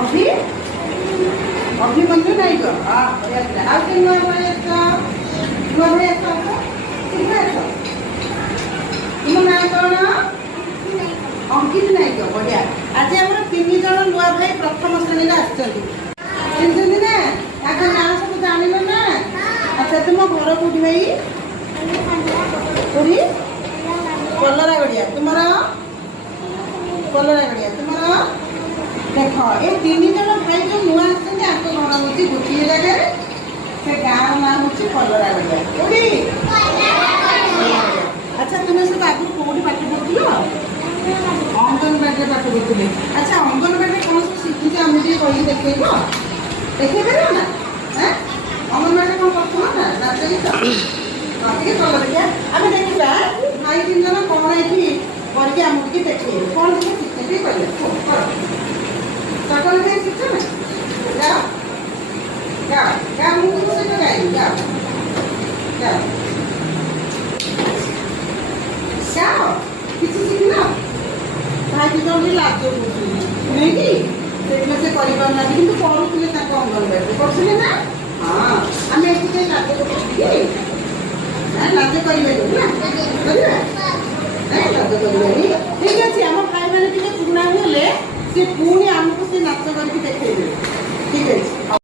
अभी अभिमन्यु नहीं गो हां बढ़िया पिला आ के नुआ भाई आस ठीक है तुम ना कौन अंकित नहीं गो बढ़िया आज हम 3 जन नुआ भाई प्रथम श्रेणी रे आछथि चिन्हछथि ना आगे ना सब जानिलो ना अच्छा तुम घर कोठी भाई कोठी कलरा गड़िया तुम्हारा कलरा गड़िया तुम्हारा देख ये 3 जन भाई जो नुआ आछथि आको घर होची गोटी जगह से गाँव ना होची कलरा गड़िया कोठी अच्छा तुम्हें सब आगु कोठी पाठ पढुलो अंगनवाड़ी पाठ पढुले अच्छा अंगनवाड़ी कौन सब शिखी आम कही देखो देखे पार ना हैं अंगनवाड़ी कौन कर ना नाच गीत कलर क्या आम देखा भाई 3 जन कौन ये करके आमको देखे कौन शिखे कह सकल के शिक्षा ना जाओ जाओ जाओ मुझे तो सही गाई जाओ जाओ जाओ किसी शिखना भाई की तो भी लाज नहीं कि से करना किंतु पढ़ुले अंगनवाड़ी पढ़ुले ना हाँ आम ये लाज कर लाज करेंगे लाज कर ठीक अच्छे आम भाई मैंने पुणा हेले सी पुणी आमको से नाच करके देखे